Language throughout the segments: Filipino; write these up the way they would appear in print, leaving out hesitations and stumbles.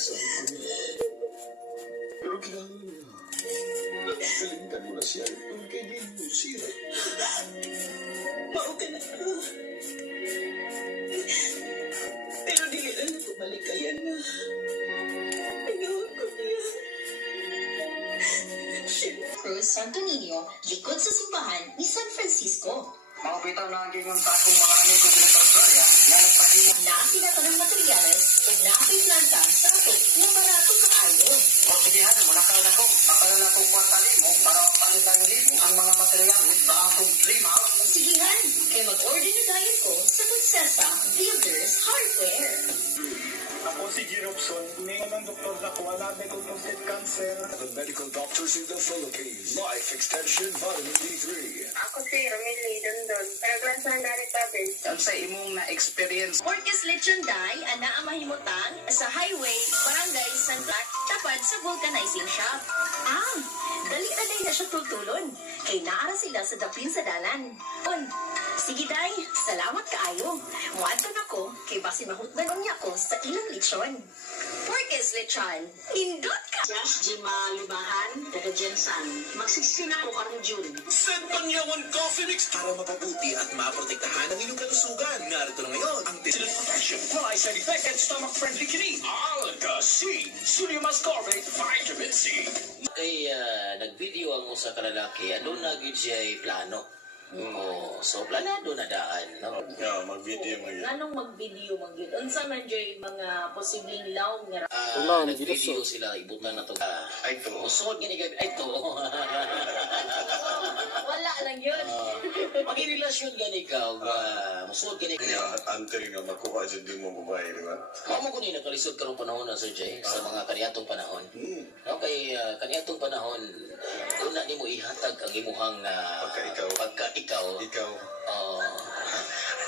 sa mga. Pero kailangan mo na. Kalingan mo na siya. Kung kailangan mo siya. Mao ka na ka. Pero dili lang na tumalikayan na. Pinahon ko niya. Cruz Santo Niño, likod sa simbahan ni San Francisco. Mga bitaw na ang yung takong mga amigo dito sa Australia, yan ang pahimo. Na tinatanong materyales o naapay planta sa ato na barato kaayo. O sige ha, mulakaw na ko. Akala na kong kwartali mo para palitan mo ang mga materialis na akong lima. Sigihan, kay mag-order na gayet ko sa Magsesa Builders Hardware. Ako si Giropson, humingo ng doktor na wala na kong prostate cancer. The medical doctors in the Philippines. Life Extension Vitamin D3. Ako si Romilly Dondon. Paragraph ng Dari Province. Ang sa imong na-experience. Porkis Lechon Day, ana ang mahimutang sa highway, barangay San Black, tapad sa vulcanizing shop. Dali-alay na siya tultulon. Kay naara sila sa dapin sa dalan. Sige day, salamat kaayo. Muadto na ko, kay basi mahutdanon niya ko sa ilang lechon. Porkis Lechon, nindot ka! Josh Jima Libahan, taga Jensan. Magsisina ko karong June. San Pangyawan Coffee Mix para mapabuti at maprotektahan ang inyong kalusugan. Narito na ngayon ang Excellent Protection, Price and Effect and Stomach Friendly Kini. Alka-C, Sodium Ascorbate, Vitamin C. Kay nag-video ang usa ka lalaki, ano na gid siya plano. So planado na daan, no? Yeah, mag-video mo yun. Anong mag-video mag-yun? Unsa man dyan mga posibleng lawm nga Nag-video sila, ibutan na to. Ay, to. Usod gini kay ay to. wala lang yun. Magirelasyon gani ka, musod gani ka. Yeah, at until nga makuha dyan din mo babae, di ba? Mao ko ni nakalisod karong panahon na Sir Jay sa mga kaniadtong panahon. Okay, kaniadtong panahon una nimo ihatag ang imuhang pagka ikaw.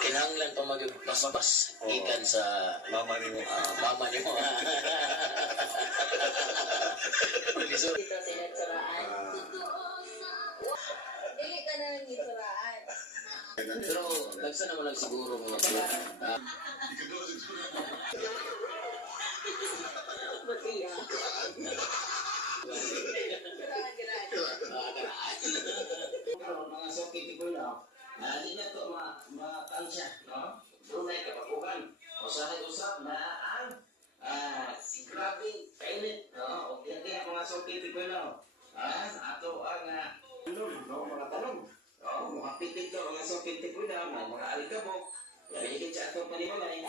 Kinahanglan pa magbasbas gikan sa Mama ni mo. mama nimo. Lisod. Dito sa inagsuraan. Dili ka na ng inagsuraan. Pero nagsa naman lang siguro mga Batiya. Mga sakit ko na. Hindi na ito matansya, no? Dunay kapakuhan. Usahay-usap na ang grabing kainit, no? O yan kaya mga sakit ko na. Ato ang mga talong. Mga pitik to, mga sakit ko na, mga alikabok. Yan, higit sa ato panimalay.